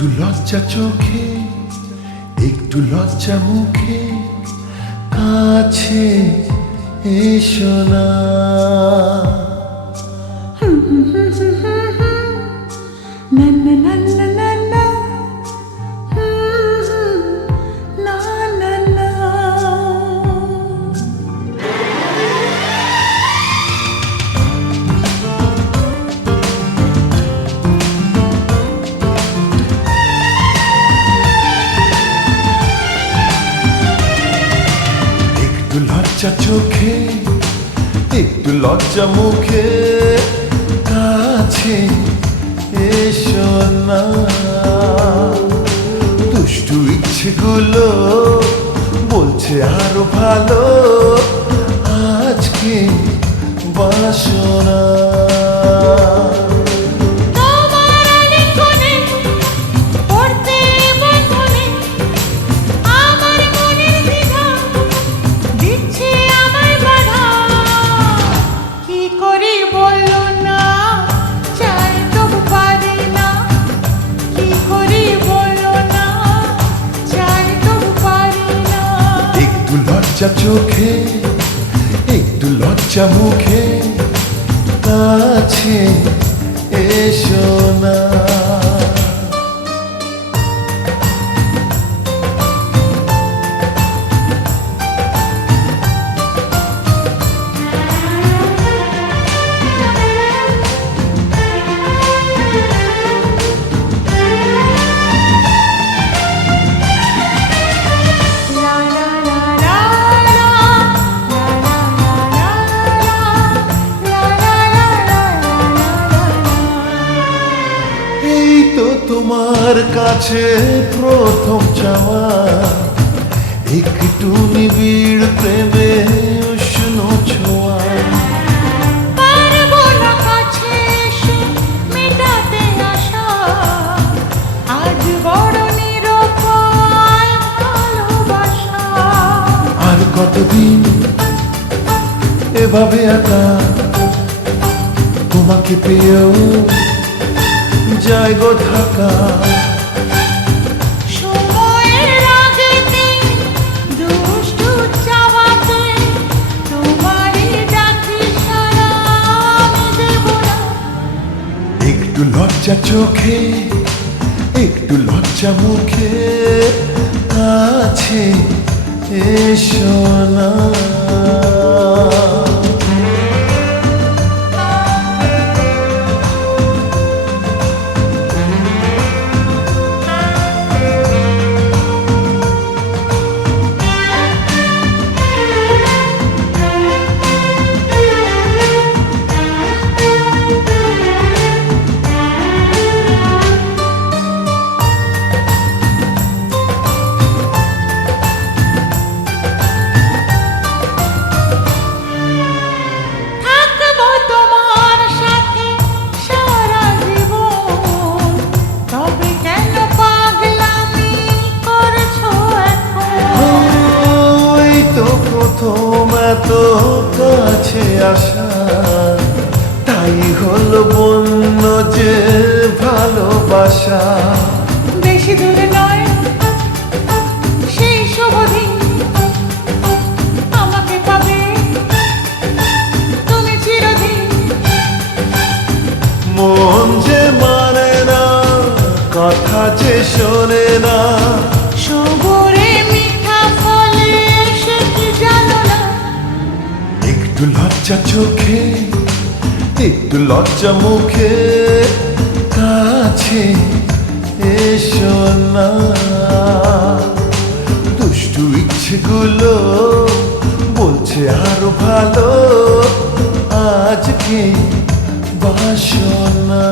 একটু লজ্জা চোখে, একটু লজ্জা মুখে, কাছে এসো না। একটু লজ্জা চোখে, একটু লজ্জা মুখে, কাছে এসো না। দুষ্টু ইচ্ছেগুলো বলছে আরো ভালো, আজকে বাসনা। লজ্জা চোখে, একটু লজ্জা মুখে, কাছে এসো না। তোমার কাছে প্রথম চাওয়া, একটু নিবিড় প্রেমে উষ্ণ ছোঁয়া। পারবো না কাছে এসে মেটাতে আশা, আজ বড় নিরুপায় ভালোবাসা। আর কতদিন এভাবে একা তোমাকে পেয়েও যায় গো ঢাকা। সময়ের আগেতে দুষ্টু চাওয়াতে তোমারই ডাকি সারা আমি দেব না। একটু লজ্জা চোখে, একটু লজ্জা মুখে, কাছে এসো না। তো কাছে আসা, তাই হলো বন্য যে ভালোবাসা। বেশি দূরে নয় সেই শুভদিন, আমাকে পাবে তুমি চিরদিন। মন যে মানে না, কথা যে শোনে না, সবুরে মিঠা ফলে সে কি জানো না। একটু লজ্জা চোখে, একটু লজ্জা মুখে, কাছে এসো না। দুষ্টু ইচ্ছেগুলো বলছে আরো ভালো, আজকে বাসনা।